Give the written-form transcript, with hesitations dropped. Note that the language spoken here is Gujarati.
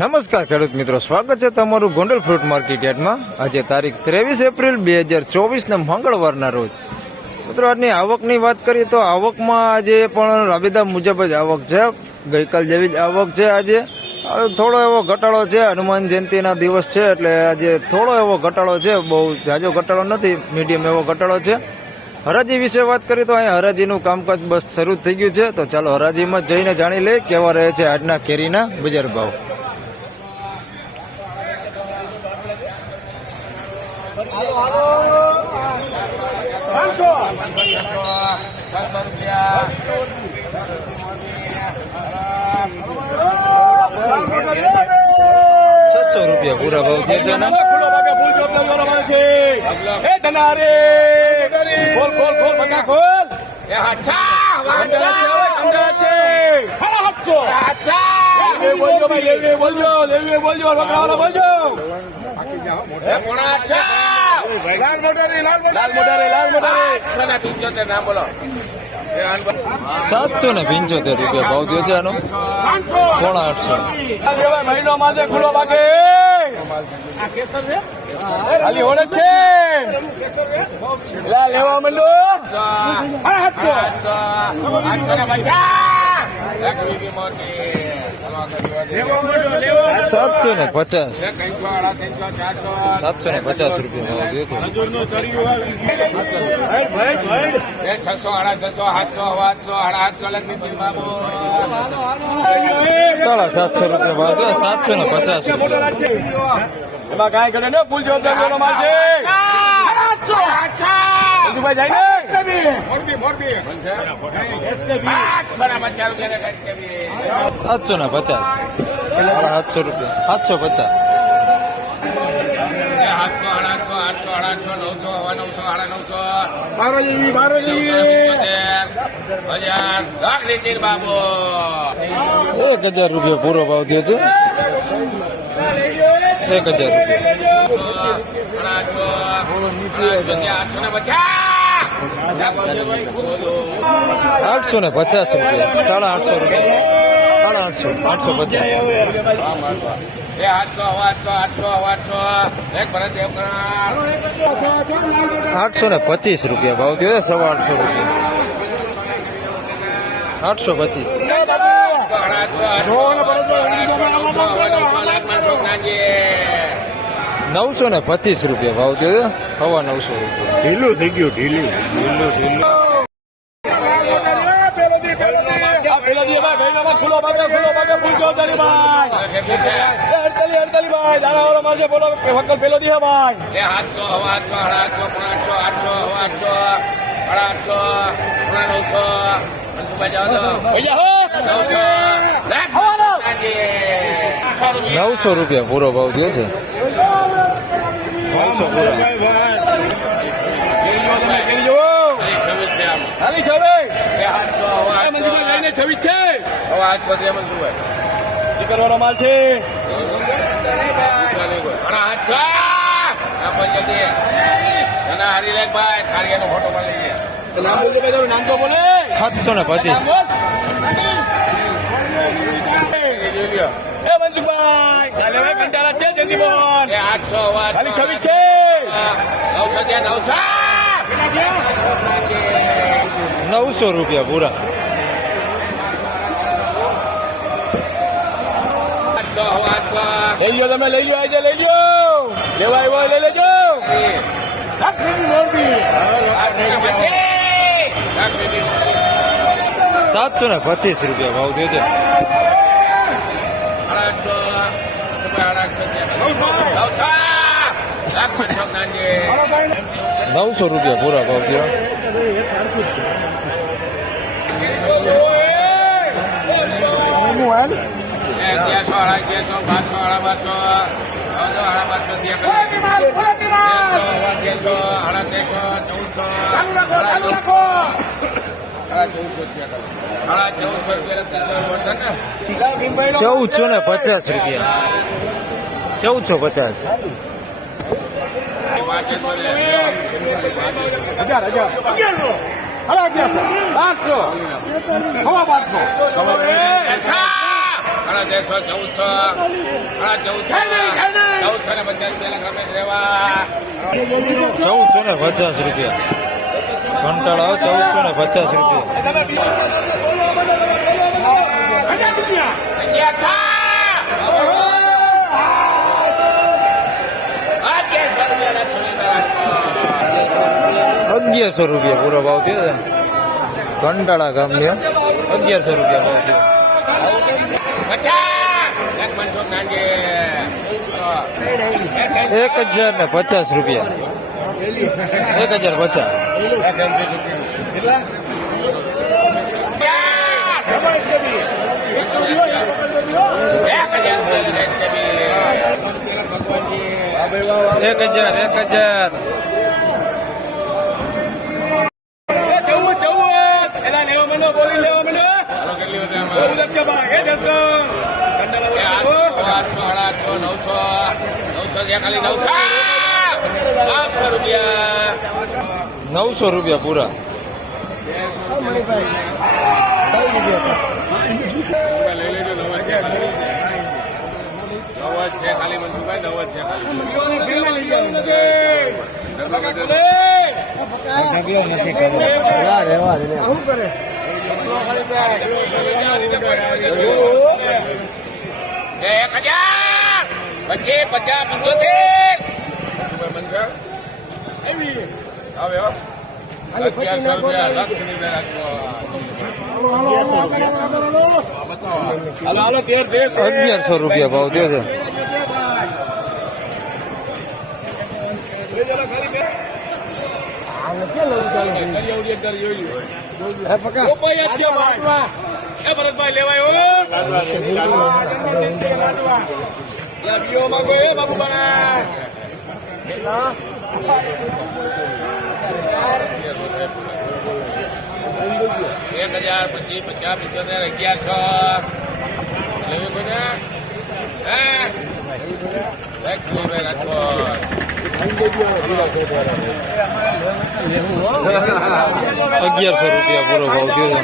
નમસ્કાર ખેડૂત મિત્રો, સ્વાગત છે તમારું ગોંડલ ફ્રૂટ માર્કેટ યાર્ડમાં। આજે તારીખ 23 એપ્રિલ 2024 મંગળવારના રોજ મિત્રો આજની આવકની વાત કરીએ તો આવકમાં આજે પણ રાબેતા મુજબ જ આવક છે, ગઈકાલ જેવી જ આવક છે। આજે થોડો એવો ઘટાડો છે, હનુમાન જયંતિના દિવસ છે એટલે આજે થોડો એવો ઘટાડો છે, બહુ જાજો ઘટાડો નથી, મીડિયમ એવો ઘટાડો છે। હરાજી વિશે વાત કરીએ તો અહીંયા હરાજીનું કામકાજ બસ શરૂ થઈ ગયું છે, તો ચાલો હરાજીમાં જઈને જાણી લઈએ કેવા રહે છે આજના કેરીના બજાર ભાવ। ₹600 પૂરા ભાવ થયા છે ને। ₹775 ભાવ થયો છે આનો, ₹850 મહિનો માથે ખુલ્લો ભાગે ખાલી હોડ છે લેવા માંડો ₹750 ₹750 ભાવ થયો ₹750 ભાવ થયો, ₹750 એમાં કાંઈ કરે ને ફૂલ જવાબદારી માલ છે ₹1000 પૂરો ભાવ થયો છે, ₹1000 ₹850 ₹825 ભાવ થયો, ₹825 ₹925 ભાવ થયો, ₹925 ઢીલું થઈ ગયું ઢીલું ખુલ્લો ભાગે ફૂલ જવાબદારી ભાઈ દાણા વાળો મારશે બોલો વખત પેલો દી ભાઈ 900 પૂરો ભાવ થયો છે। કરવાનો માલ છે નામ તો બોલે 725 એ મંજુભાઈ કાલે કંટાળા છે જલ્દી બોલ 800 ખાલી 26 છે 900 પૂરા લઈ લો તમે લઈ લો આજે લઈ લો લેવા આવ્યો લઈ લેજો ₹725 ભાવ થયો છે। 900 પૂરા ભાવ થયો। ₹1400 હા 1450 રમેશ રેવા 1450 રૂપિયા કંટાળા 1450 રૂપિયા. ₹1100 પૂરો ભાવ થયો છે કંટાળા ગામની 1100 રૂપિયા ભાવ થયો. 1050 રૂપિયા 1050. એક હજાર એના લેવા મને બોલી લેવા મને બોલી લક્ષ બાર હે દસો 900 રૂપિયા પૂરા. છે ખાલી મનસુભાઈ 9 છે ખાલી 1100 રૂપિયા ભાવ થયો છે. ભરતભાઈ લેવાય બાબુ બના 1025 50 ₹1100 પૂરો ભાવ થયો છે.